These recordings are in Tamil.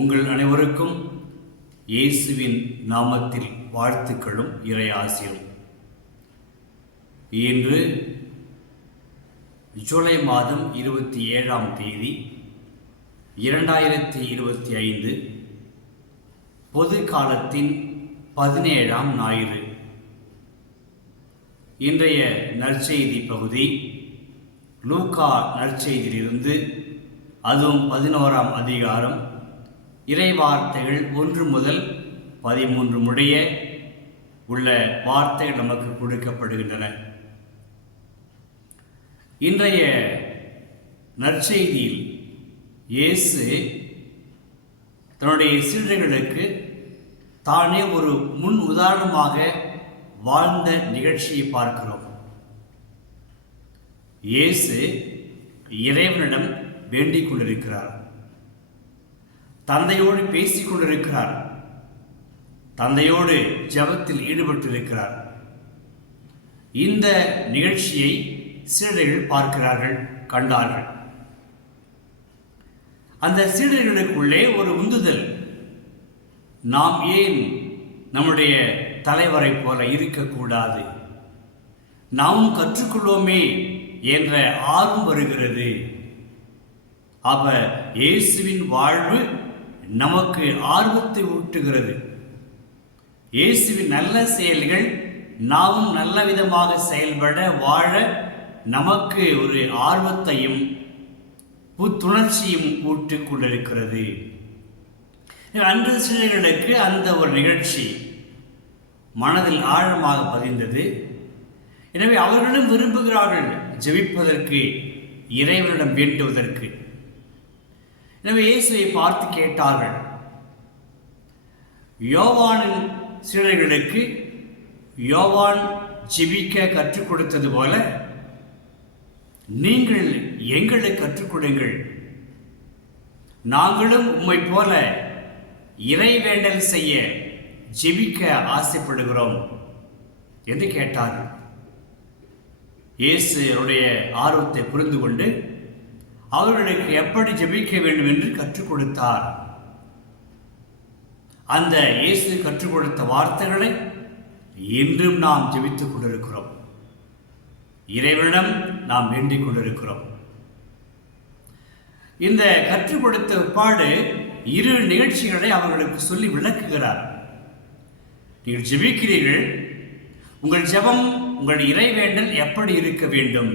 உங்கள் அனைவருக்கும் இயேசுவின் நாமத்தில் வாழ்த்துக்களும் இறை ஆசியும். இன்று ஜூலை மாதம் 27ஆம் தேதி 2025 பொது காலத்தின் 17ஆம் ஞாயிறு. இன்றைய நற்செய்தி பகுதி லூக்கா நற்செய்தியிலிருந்து, அதுவும் 11ஆம் அதிகாரம், இறைவார்த்தைகள் 1 முதல் 13 முடிய உள்ள வார்த்தைகள் நமக்கு கொடுக்கப்படுகின்றன. இன்றைய நற்செய்தியில் இயேசு தன்னுடைய சீடர்களுக்கு தானே ஒரு முன் உதாரணமாக வாழ்ந்த நிகழ்ச்சியை பார்க்கிறோம். இயேசு இறைவனிடம் வேண்டிக் கொண்டிருக்கிறார், தந்தையோடு பேசிக் கொண்டிருக்கிறார், தந்தையோடு ஜெபத்தில் ஈடுபட்டிருக்கிறார். இந்த நிகழ்ச்சியை சீடர்கள் பார்க்கிறார்கள், கண்டார்கள். அந்த சீடர்களுக்குள்ளே ஒரு உந்துதல், நாம் ஏன் நம்முடைய தலைவரை போல இருக்கக்கூடாது, நாமும் கற்றுக்கொள்வோமே என்ற ஆர்வம் வருகிறது. அப்ப இயேசுவின் வாழ்வு நமக்கு ஆர்வத்தை ஊட்டுகிறது. இயேசுவின் நல்ல செயல்கள் நாமும் நல்ல விதமாக செயல்பட வாழ நமக்கு ஒரு ஆர்வத்தையும் புத்துணர்ச்சியும் ஊட்டிக் கொண்டிருக்கிறது. அன்று சிலர்களுக்கு அந்த ஒரு நிகழ்ச்சி மனதில் ஆழமாக பதிந்தது. எனவே அவர்களும் விரும்புகிறார்கள் ஜெபிப்பதற்கு, இறைவனிடம் வேண்டுவதற்கு. எனவே இயேசுவை பார்த்து கேட்டார்கள். யோவானின் சீடர்களுக்கு யோவான் ஜெபிக்க கற்றுக் கொடுத்தது போல நீங்கள் எங்களை கற்றுக் கொடுங்கள், நாங்களும் உம்மை போல இறை வேண்டல் செய்ய ஜெபிக்க ஆசைப்படுகிறோம் என்று கேட்டார்கள். இயேசு அவருடைய ஆர்வத்தை புரிந்து கொண்டு அவர்களுக்கு எப்படி ஜெபிக்க வேண்டும் என்று கற்றுக் கொடுத்தார். அந்த இயேசு கற்றுக் கொடுத்த வார்த்தைகளை இன்றும் நாம் ஜெபித்துக் கொண்டிருக்கிறோம், இறைவனிடம் நாம் வேண்டிக் கொண்டிருக்கிறோம். இந்த கற்றுக் கொடுத்த பாடு 2 நிகழ்ச்சிகளை அவர்களுக்கு சொல்லி விளக்குகிறார். நீங்கள் ஜெபிக்கிறீர்கள், உங்கள் ஜெபம், உங்கள் இறைவேண்டல் எப்படி இருக்க வேண்டும்?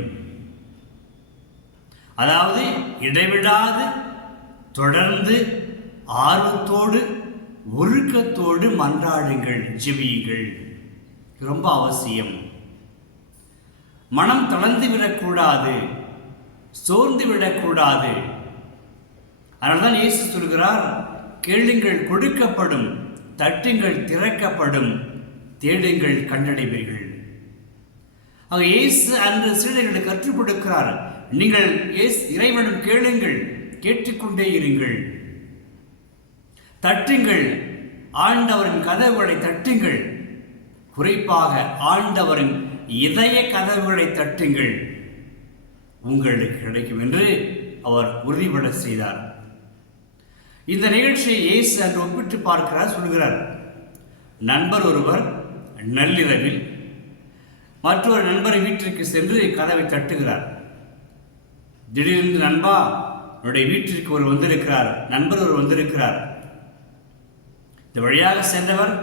அதாவது இடைவிடாது தொடர்ந்து ஆர்வத்தோடு ஒழுக்கத்தோடு மன்றாடுங்கள், ஜெபியுங்கள். ரொம்ப அவசியம். மனம் தளர்ந்து விடக்கூடாது, சோர்ந்து விடக்கூடாது. அதனால்தான் இயேசு சொல்கிறார், கேளுங்கள் கொடுக்கப்படும், தட்டுங்கள் திறக்கப்படும், தேடுங்கள் கண்டடைவீர்கள். ஆக இயேசு அன்று சீடர்களுக்கு கற்றுக் கொடுக்கிறார், நீங்கள் இறைவனிடம் கேளுங்கள், கேட்டுக்கொண்டே இருங்கள், தட்டுங்கள், ஆண்டவரின் கதவுகளை தட்டுங்கள், குறிப்பாக ஆண்டவரின் இதய கதவுகளை தட்டுங்கள், உங்களுக்கு கிடைக்கும் என்று அவர் உறுதிபட செய்தார். இந்த நிகழ்ச்சியை இயேசு அன்று ஒப்பிட்டு பார்க்கிறார். சொல்கிறார், நண்பர் ஒருவர் நள்ளிரவில் மற்றொரு நண்பரை வீட்டிற்கு சென்று கதவை தட்டுகிறார். திடீரென்று, நண்பா, என்னுடைய வீட்டிற்கு ஒரு வந்திருக்கிறார், நண்பர் ஒரு வந்திருக்கிறார். இந்த வழியாக சென்றவர்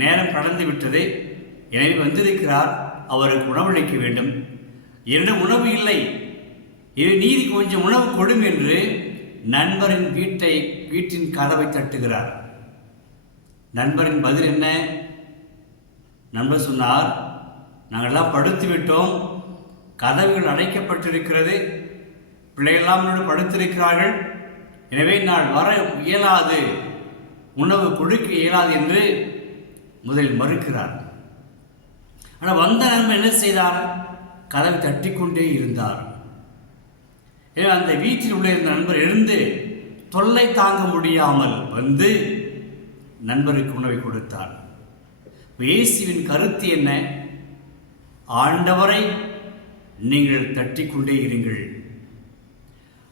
நேரம் கடந்து விட்டது, எனவே வந்திருக்கிறார், அவருக்கு உணவளிக்க வேண்டும். என்னிடம் உணவு இல்லை, நீதி கொஞ்சம் உணவு கொடும் என்று நண்பரின் வீட்டின் கதவை தட்டுகிறார். நண்பரின் பதில் என்ன? நண்பர் சொன்னார், நாங்கள்லாம் படுத்து விட்டோம், கதவுகள் அடைக்கப்பட்டிருக்கிறது, பிள்ளைகள்லாம் படுத்திருக்கிறார்கள், எனவே நான் வர இயலாது, உணவு கொடுக்க இயலாது என்று முதலில் மறுக்கிறார். ஆனால் வந்த நண்பர் என்ன செய்தார்? கதவை தட்டிக்கொண்டே இருந்தார். அந்த வீட்டில் உள்ள இருந்த நண்பர் எழுந்து தொல்லை தாங்க முடியாமல் வந்து நண்பருக்கு உணவை கொடுத்தார். இயேசுவின் கருத்து என்ன? ஆண்டவரை நீங்கள் தட்டிக்கொண்டே இருங்கள்.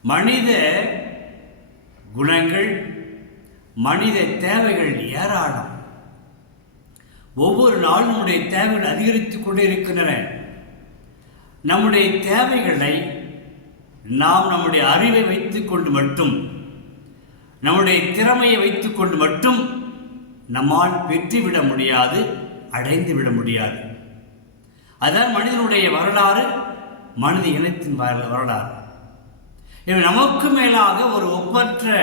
மனித குணங்கள், மனித தேவைகள் ஏராளம். ஒவ்வொரு நாளும் நம்முடைய தேவைகள் அதிகரித்துக் கொண்டே இருக்கின்றன. நம்முடைய தேவைகளை நாம் நம்முடைய அறிவை வைத்துக்கொண்டு மட்டும், நம்முடைய திறமையை வைத்துக்கொண்டு மட்டும் நம்மால் பெற்றுவிட முடியாது, அடைந்து விட முடியாது. அதான் மனிதனுடைய வரலாறு, மனித இனத்தின் வரலாறு. நமக்கு மேலாக ஒரு ஒப்பற்ற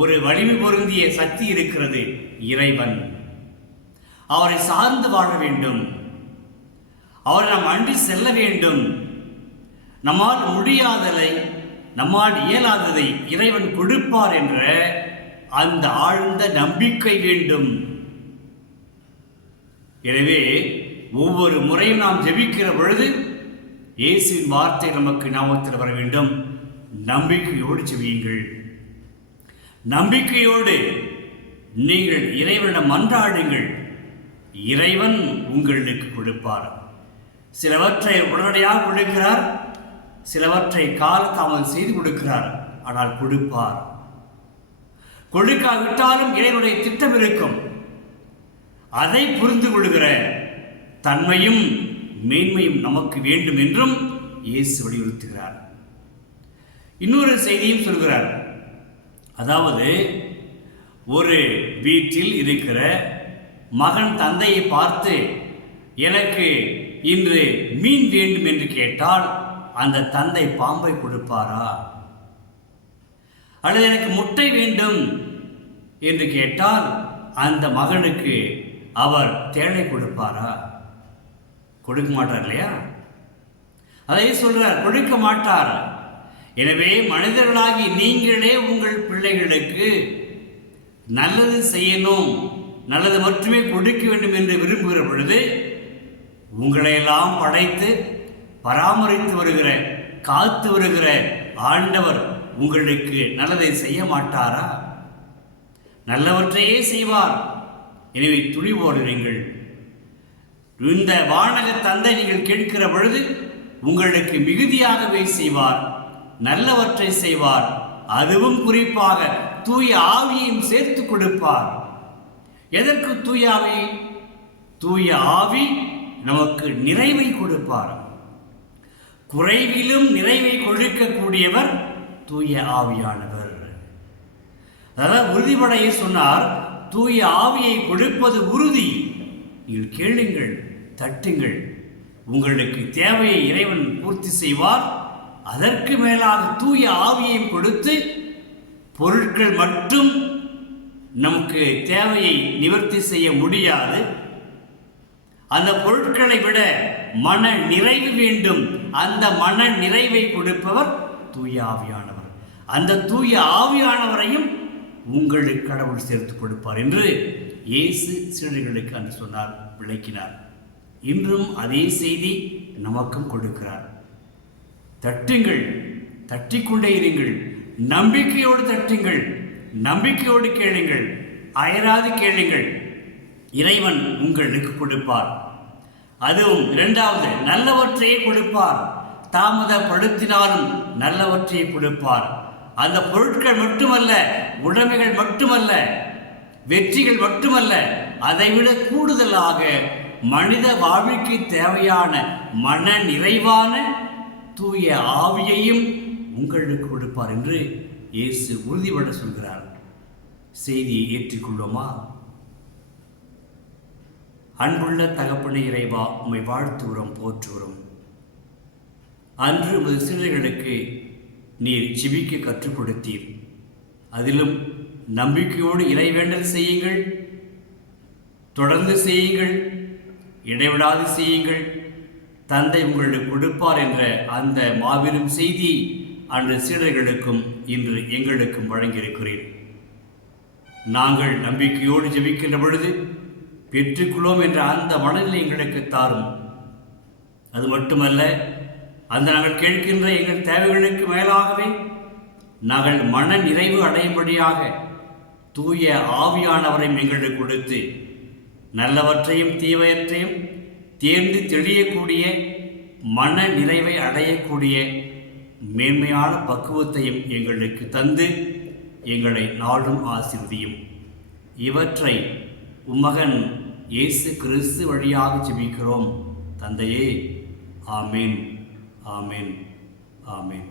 ஒரு வலிமை பொருந்திய சக்தி இருக்கிறது, இறைவன். அவரை சார்ந்து வாழ வேண்டும், அவரை நாம் அண்டி செல்ல வேண்டும். நம்மால் முடியாததை, நம்மால் இயலாததை இறைவன் கொடுப்பார் என்ற அந்த ஆழ்ந்த நம்பிக்கை வேண்டும். எனவே ஒவ்வொரு முறையும் நாம் ஜெபிக்கிற பொழுது இயேசுவின் வார்த்தை நமக்கு ஞாபகத்தில் வர வேண்டும். நம்பிக்கையோடு ஜெபியுங்கள். நம்பிக்கையோடு நீங்கள் இறைவனிடம் மன்றாடுங்கள். இறைவன் உங்களுக்கு கொடுப்பார். சிலவற்றை உடனடியாக கொடுக்கிறார், சிலவற்றை காலதாமதம் செய்து கொடுக்கிறார். ஆனால் கொடுப்பார். கொடுக்காவிட்டாலும் இறைவனுடைய திட்டம் இருக்கும். அதை புரிந்து கொள்கிற தன்மையும் மேன்மையும் நமக்கு வேண்டும் என்றும் இயேசு வலியுறுத்துகிறார். இன்னொரு செய்தியும் சொல்கிறார். அதாவது, ஒரு வீட்டில் இருக்கிற மகன் தந்தையை பார்த்து, எனக்கு இன்று மீன் வேண்டும் என்று கேட்டால் அந்த தந்தை பாம்பை கொடுப்பாரா? அல்லது எனக்கு முட்டை வேண்டும் என்று கேட்டால் அந்த மகனுக்கு அவர் தேளை கொடுப்பாரா? கொடுக்க மாட்டார் இல்லையா? அதை சொல்றார், கொடுக்க மாட்டார். எனவே மனிதர்களாகி நீங்களே உங்கள் பிள்ளைகளுக்கு நல்லது செய்யணும், நல்லது மட்டுமே கொடுக்க வேண்டும் என்று விரும்புகிற பொழுது, உங்களையெல்லாம் படைத்து பராமரித்து வருகிற, காத்து வருகிற ஆண்டவர் உங்களுக்கு நல்லதை செய்ய மாட்டாரா? நல்லவற்றையே செய்வார். எனவே துணிவோடுங்கள். இந்த வானக தந்தை நீங்கள் கேட்கிற பொழுது உங்களுக்கு மிகுதியாகவே செய்வார், நல்லவற்றை செய்வார். அதுவும் குறிப்பாக தூய ஆவியையும் சேர்த்து கொடுப்பார். எதற்கு தூய ஆவி? தூய ஆவி நமக்கு நிறைவை கொடுப்பார். குறைவிலும் நிறைவை கொடுக்கக்கூடியவர் தூய ஆவியானவர். அதாவது உறுதிபடைய சொன்னார், தூய ஆவியை கொடுப்பது உறுதி. நீங்கள் கேளுங்கள், தட்டுங்கள், உங்களுக்கு தேவையை இறைவன் பூர்த்தி செய்வார். அதற்கு மேலாக தூய ஆவியையும் கொடுத்து, பொருட்கள் மட்டும் நமக்கு தேவையை நிவர்த்தி செய்ய முடியாது. அந்த பொருட்களை விட மன நிறைவு வேண்டும். அந்த மன நிறைவை கொடுப்பவர் தூய ஆவியானவர். அந்த தூய ஆவியானவரையும் உங்களுக்கு கடவுள் சேர்த்து கொடுப்பார் என்று இயேசு சீடர்களுக்கு அன்று சொன்னார், விளக்கினார். இன்றும் அதே செய்தி நமக்கும் கொடுக்கிறார். தட்டுங்கள், தட்டிக்கொண்டே இருங்கள், நம்பிக்கையோடு தட்டுங்கள், நம்பிக்கையோடு கேளுங்கள், அயராது கேளுங்கள். இறைவன் உங்களுக்கு கொடுப்பார். அதுவும் இரண்டாவது, நல்லவற்றையே கொடுப்பார். தாமதப்படுத்தினாலும் நல்லவற்றையே கொடுப்பார். அந்த பொருட்கள் மட்டுமல்ல, உடைமைகள் மட்டுமல்ல, வெற்றிகள் மட்டுமல்ல, அதைவிட கூடுதலாக மனித வாழ்க்கைக்கு தேவையான மன நிறைவான தூய ஆவியையும் உங்களுக்கு கொடுப்பார் என்று இயேசு உறுதிபட சொல்கிறார். செய்தியை ஏற்றுக்கொள்வோமா? அன்புள்ள தகப்பனே இறைவா, உம்மை வாழ்த்துகிறோம், போற்றுகிறோம். அன்று உமது சீடர்களுக்கு நீர் ஜெபிக்க கற்றுக் கொடுத்தீர். அதிலும் நம்பிக்கையோடு இறைவேண்டல் செய்யுங்கள், தொடர்ந்து செய்யுங்கள், இடைவிடாது செய்யுங்கள், தந்தை உங்களுக்கு கொடுப்பார் என்ற அந்த மாபெரும் செய்தி அன்று சீடர்களுக்கும் இன்று எங்களுக்கும் வழங்கியிருக்கிறீர். நாங்கள் நம்பிக்கையோடு ஜெபிக்கின்ற பொழுது பெற்றுக்கொள்வோம் என்ற அந்த மனநிலை எங்களுக்கு தாரும். அது மட்டுமல்ல, அந்த நாங்கள் கேட்கின்ற எங்கள் தேவைகளுக்கு மேலாகவே நாங்கள் மன நிறைவு அடையும்படியாக தூய ஆவியானவரையும் எங்களுக்கு கொடுத்து, நல்லவற்றையும் தீவையற்றையும் தேர்ந்து தெளியக்கூடிய மன நிறைவை அடையக்கூடிய மேன்மையான பக்குவத்தையும் எங்களுக்கு தந்து, எங்களை நாளும் ஆசீர்வதியும். இவற்றை உம்மகன் இயேசு கிறிஸ்து வழியாக ஜெபிக்கிறோம் தந்தையே. ஆமேன், ஆமேன், ஆமேன்.